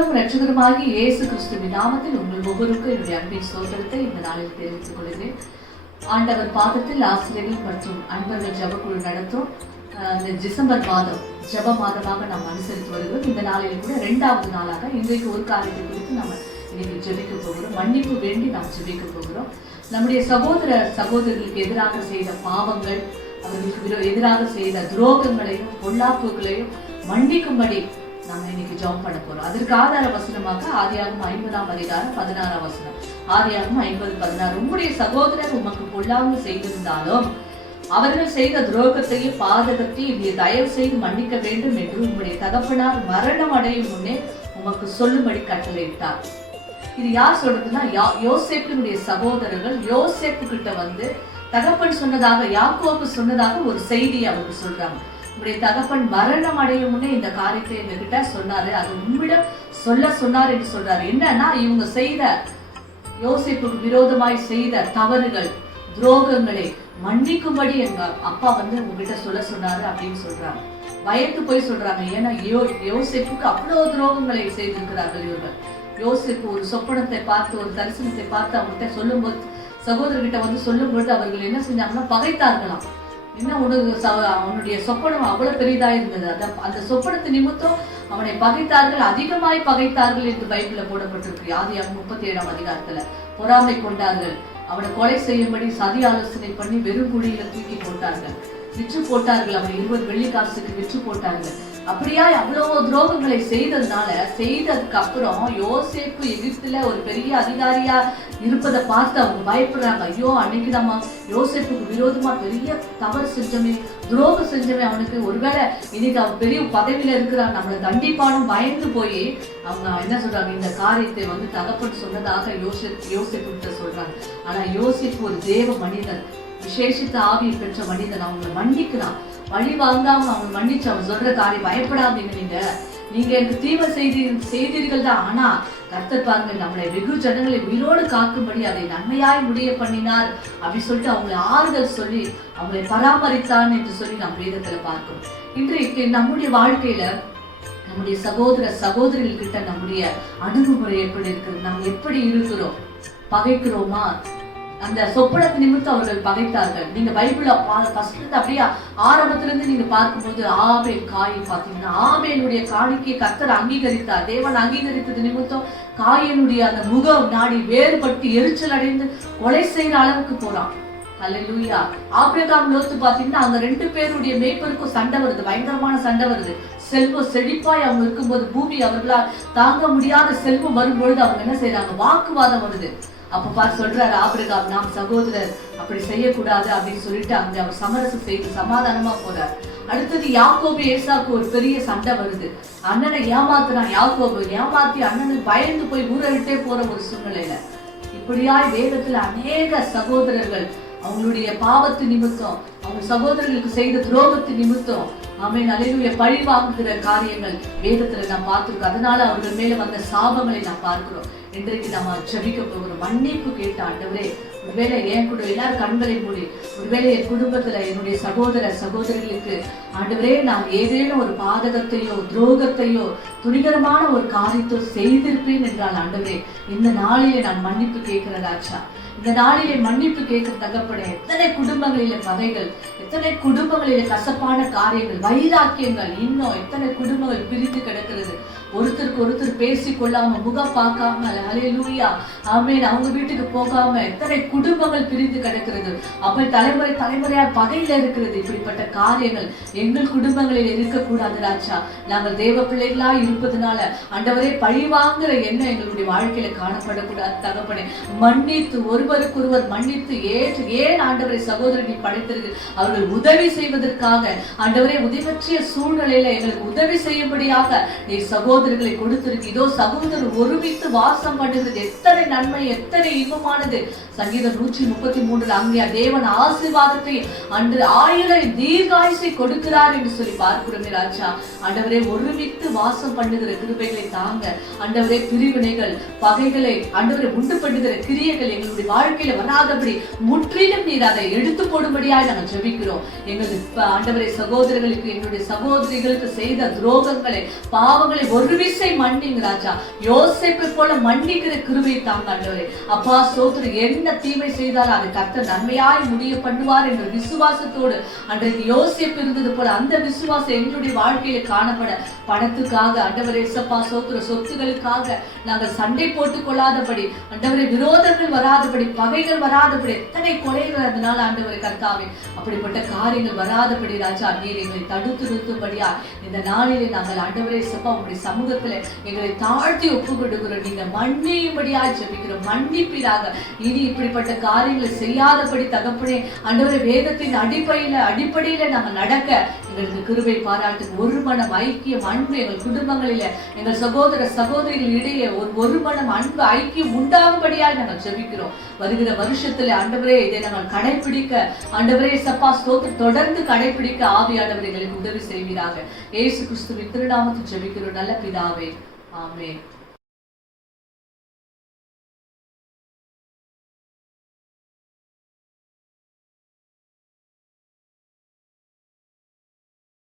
ஆண்டவரும் இரட்சகருமாகிய இயேசு கிறிஸ்துவின் நாமத்தில் உங்கள் ஒவ்வொருக்கும் என்னுடைய அன்பின் சோதரத்தை இந்த நாளில் தெரிவித்துக் கொள்கிறேன். ஆண்டவர் பாதத்தில் ஆசிரியர்கள் மற்றும் அன்பர்கள் ஜபக்குழு நடத்தும் இந்த டிசம்பர் மாதம் ஜப மாதமாக நாம் அனுசரித்து வருகிறோம். இந்த நாளில் கூட 2வது நாளாக இன்றைக்கு ஒரு காரியத்தை குறித்து நாம் இன்னைக்கு ஜெபிக்க போகிறோம். மன்னிப்பு வேண்டி நாம் ஜெபிக்க போகிறோம். நம்முடைய சகோதரர்களுக்கு எதிராக செய்த பாவங்கள், அவர்களுக்கு எதிராக செய்த துரோகங்களையும் பொல்லாப்புகளையும் மன்னிக்கும்படி நாம இன்னைக்கு ஜெபம் பண்ண போறோம். அதற்கு ஆதார வசனமாக ஆதியாகமம் 50ஆம் அதிகாரம் 16ஆம் வசனம். ஆதியாகமம் 50:16. உம்முடைய சகோதரர் உமக்கு பொல்லாங்கு செய்திருந்தாலும் அவர்கள் செய்த துரோகத்தையும் பாதகத்தையும் நீ தயவு செய்து மன்னிக்க வேண்டும் என்று உம்முடைய தகப்பனார் மரணம் அடையும் முன்னே உமக்கு சொல்லும்படி கட்டளையிட்டார். இது யார் சொல்றதுன்னா, யோசேப்பினுடைய சகோதரர்கள் யோசேப்பு கிட்ட வந்து தகப்பன் சொன்னதாக, யாக்கோபு சொன்னதாக ஒரு செய்தியை அவங்க சொல்றாங்க. உங்களுடைய தகப்பன் மரணம் அடையும் முன்னே இந்த காரியத்தை எங்ககிட்ட சொன்னாரு, அது உம்மிடம் சொல்ல சொன்னார் என்று சொல்றாரு. என்னன்னா, இவங்க செய்த யோசேப்புக்கு விரோதமாய் செய்த தவறுகள், துரோகங்களை மன்னிக்கும்படி எங்க அப்பா வந்து உங்ககிட்ட சொல்ல சொன்னாரு அப்படின்னு சொல்றாங்க. பயந்து போய் சொல்றாங்க. ஏன்னா யோசேப்புக்கு அவ்வளவு துரோகங்களை செய்திருக்கிறார்கள் இவர்கள். யோசேப்பு ஒரு சொப்பனத்தை பார்த்து, ஒரு தரிசனத்தை பார்த்து அவங்ககிட்ட சொல்லும் போது, சகோதரர்கிட்ட வந்து சொல்லும் பொழுது அவர்கள் என்ன செஞ்சாங்கன்னா பகைத்தார்களாம். என்ன, அவனுடைய சொப்பனம் அவ்வளவு பெரிதா இருந்தது. அந்த சொப்பனத்து நிமித்தம் அவனை பகைத்தார்கள், அதிகமாய் பகைத்தார்கள் என்று பைபிள்ல போடப்பட்டிருக்கு. ஆதியாகமம் 37ஆம் அதிகாரத்துல பொறாமை கொண்டார்கள். அவனை கொலை செய்யும்படி சதி ஆலோசனை பண்ணி வெறும் குழியில தூக்கி போட்டார்கள், விற்று போட்டார்கள். அவனை 20 வெள்ளிக்காசுக்கு விற்று போட்டார்கள். அப்படியா அவ்வளவு துரோகங்களை செய்ததுக்கு அப்புறம் யோசேப்பு எகிப்துல ஒரு பெரிய அதிகாரியா இருப்பதை பார்த்து அவங்க பயப்படுறாங்க. ஐயோ, அன்னைக்கு நம்ம யோசேப்புக்கு விரோதமா பெரிய தவறு செஞ்சோமே, துரோகம் செஞ்சோமே, அவனுக்கு ஒருவேளை இன்னைக்கு அவன் பெரிய பதவியில இருக்கிறான், நம்மளை தண்டிப்பானும் பயந்து போய் அவங்க என்ன சொல்றாங்க, இந்த காரியத்தை வந்து தகப்பன் சொன்னதாக யோசேப்பு கிட்ட சொல்றாங்க. ஆனா யோசேப்பு ஒரு தேவ மனிதன், விசேஷித்த ஆவியை பெற்ற மனிதன். அவங்களை மன்னிக்கிறான், வழி வாங்காம அவன் மன்னிச்சு அவன் சொல்ற காரியம், பயப்படாதீங்க, நீங்க எனக்கு தீமை செய்தீர்கள் தான், ஆனா கர்த்தர் பாருங்க நம்மளை வெகு ஜனங்களை உயிரோடு காக்கும்படி அதை நன்மையாய் முடிய பண்ணினார் அப்படி சொல்லிட்டு அவங்களை ஆறுதல் சொல்லி அவங்களை பராமரித்தான் என்று சொல்லி நாம் வேதத்துல பார்க்கிறோம். இன்றைக்கு நம்முடைய வாழ்க்கையில நம்முடைய சகோதரிகள் கிட்ட நம்முடைய அணுகுமுறை எப்படி இருக்கு? நாம் எப்படி இருக்கிறோம்? பகைக்கிறோமா? அந்த சொப்பனத்து நிமித்தம் அவர்கள் பகைத்தார்கள். நீங்க பைபிள்ல அப்படியே ஆரம்பத்திலிருந்து நீங்க பார்க்கும்போது ஆபேல் காயை பார்த்தீங்கன்னா, ஆபேலுடைய காணிக்கையை கர்த்தர் அங்கீகரித்தார். தேவன் அங்கீகரித்தது நிமித்தம் காயினுடைய அந்த முகம் நாடி வேறுபட்டு எரிச்சல் அடைந்து கொலை செய்யற அளவுக்கு போறான். அல்லேலூயா. ஆபிரகாம் லோத்து பாத்தீங்கன்னா, அங்க 2 பேருடைய மேய்ப்பருக்கும் சண்டை வருது, பயங்கரமான சண்டை வருது. செல்வம் செழிப்பாய் அவங்க இருக்கும்போது, பூமி அவர்களால் தாங்க முடியாத செல்வம் வரும்பொழுது அவங்க என்ன செய்யறாங்க, வாக்குவாதம் வருது. அப்ப பார்த்து சொல்றாரு ஆபிரகாம், நாம் சகோதரர் அப்படி செய்யக்கூடாது அப்படின்னு சொல்லிட்டு அங்க அவர் சமரசம் செய்து சமாதானமா போறார். அடுத்தது யாக்கோபு ஏசாக்கு ஒரு பெரிய சண்டை வருது. அண்ணனை ஏமாத்துறான் யாக்கோபு, ஏமாத்தி அண்ணனுக்கு பயந்து போய் ஊரை விட்டே போற ஒரு சூழ்நிலையில இப்படியாய் வேதத்துல அநேக சகோதரர்கள் அவங்களுடைய பாவத்து நிமித்தம், அவங்க சகோதரர்களுக்கு செய்த துரோகத்து நிமித்தம் அல்லேலூயா பழி வாங்குகிற காரியங்கள் வேதத்துல நாம் பார்த்திருக்கோம். அதனால அவர்கள் மேல வந்த சாபங்களை நாம் பார்க்கிறோம். இன்றைக்கு நம்ம ஜெபிக்க போகிறோம். மன்னிப்பு கேட்ட ஆண்டவரே, ஒருவேளை என் கூட எல்லாரும் கண்களை மூடி, ஒருவேளை என் குடும்பத்துல என்னுடைய சகோதரர்களுக்கு ஆண்டவரே நான் ஏதேனும் ஒரு பாதகத்தையோ துரோகத்தையோ துணிகரமான ஒரு காரியத்தை செய்திருப்பேன் என்றால் ஆண்டவரே, இந்த நாளிலே நான் மன்னிப்பு கேட்கிறதாச்சா, இந்த நாளிலே மன்னிப்பு கேட்கிற தகப்பனே. எத்தனை குடும்பங்களில பகைகள், எத்தனை குடும்பங்களில கசப்பான காரியங்கள், வைராக்கியங்கள், இன்னும் எத்தனை குடும்பங்கள் பிரித்து கிடக்கிறது. ஒருத்தருக்கு ஒருத்தர் பேசி கொள்ளாம, முகம் பார்க்காம, அல்லேலூயா ஆமென், அவங்க வீட்டுக்கு போகாம எத்தனை குடும்பங்கள் பிரிந்து கிடக்கிறது. அப்ப தலைமுறையா பகையில இருக்கிறது. இப்படிப்பட்ட காரியங்கள் எங்கள் குடும்பங்களில் இருக்கக்கூடாது ராஜா. நாங்கள் தேவ பிள்ளைகளா இருப்பதனால ஆண்டவரே பழி வாங்குற எண்ணம் எங்களுடைய வாழ்க்கையில காணப்படக்கூடாது தகப்பனே. மன்னித்து ஒருவருக்கொருவர் மன்னித்து ஏன் ஆண்டவரை சகோதரர் நீ படைத்திருக்கு, அவர்கள் உதவி செய்வதற்காக ஆண்டவரே உதவியற்ற சூழ்நிலையில எங்களுக்கு உதவி செய்யும்படியாக நீ சகோதரர்களை கொடுத்திருக்கு. இதோ சகோதரர் ஒருமித்து வாசம் பண்ணுகிறது எத்தனை நன்மை, எத்தனை இன்பமானது. சங்கீதம் 133 அங்கே தேவன் ஆசீர்வாதத்தை அன்று ஆயுளை தீர்காயுசை கொடுக்கிறார் என்று சொல்லி பார்க்கிறோம் ராஜா. ஆண்டவரே ஒருமித்து வாசம் பண்ணுகிற கிருபைகளை தாங்க ஆண்டவரே. பிரிவினைகள், பகைகளை ஆண்டவரை உண்டு பண்ணுகிற கிரியைகள் எங்களுடைய வாழ்க்கையில வராதபடி முற்றிலும் நீர் அதை எடுத்து போடும்படியாக நாங்கள் ஜெபிக்கிறோம். எங்களுக்கு ஆண்டவரை சகோதரர்களுக்கு, எங்களுடைய சகோதரிகளுக்கு செய்த துரோகங்களை, பாவங்களை ஒரு ஒரு விசை மன்னிங்க ராஜா. யோசேப்பை போல மன்னிக்கிற கிருபை தாங்க ஆண்டவரே. அப்பா ஸ்தோத்திரம். என்ன தீமை செய்தாலும் அதை கர்த்தர் நன்மையாய் முடிய பண்ணுவார் என்ற விசுவாசத்தோடு அன்றைக்கு யோசேப்பு இருந்தது போல அந்த விசுவாசம் எங்களுடைய வாழ்க்கையில காணப்பட, பணத்துக்காக ஆண்டவரே சப்பா ஸ்தோத்திரம், சொத்துகளுக்காக நாங்கள் சண்டை போட்டுக் கொள்ளாதபடி, ஆண்டவரே விரோதங்கள் வராதபடி, பகைகள் வராதபடி, எத்தனை கொலைகள் அதனால ஆண்டவரே கர்த்தாவே அப்படிப்பட்ட காரியங்கள் வராதபடி ராஜா நீர் எங்களை தடுத்து நிறுத்தும்படியா இந்த நாளிலே நாங்கள் ஆண்டவரே சப்பா உங்களுடைய சமூகத்துல எங்களை தாழ்த்தி ஒப்பு கொடுக்கிறோம். நீங்க மன்னியும்படியா ஜெபிக்கிறோம். மன்னிப்பீராக. இனி இப்படிப்பட்ட காரியங்களை செய்யாதபடி தகப்பனே ஆண்டவரே வேதத்தின் அடிப்படையில நாங்கள் நடக்க எங்களுக்கு கிருபை பாராட்டு. ஒரு மனம் ஐக்கியம் அன்பு எங்கள் குடும்பங்களில எங்கள் சகோதர சகோதரிகள் இடையே ஒரு மனம் அன்பு ஐக்கியம் உண்டாகும்படியாக நாங்கள் ஜெபிக்கிறோம். வருகிற வருஷத்துல ஆண்டவரே இதை நாங்கள் கடைபிடிக்க ஆண்டவரே சப்பா ஸ்தோத்திரம் தொடர்ந்து கடைபிடிக்க ஆவியானவர் எங்களுக்கு உதவி செய்வீராக. இயேசு கிறிஸ்துவின் திருநாமத்தில் ஜெபிக்கிறோம் நல்ல பிதாவே. ஆமென்.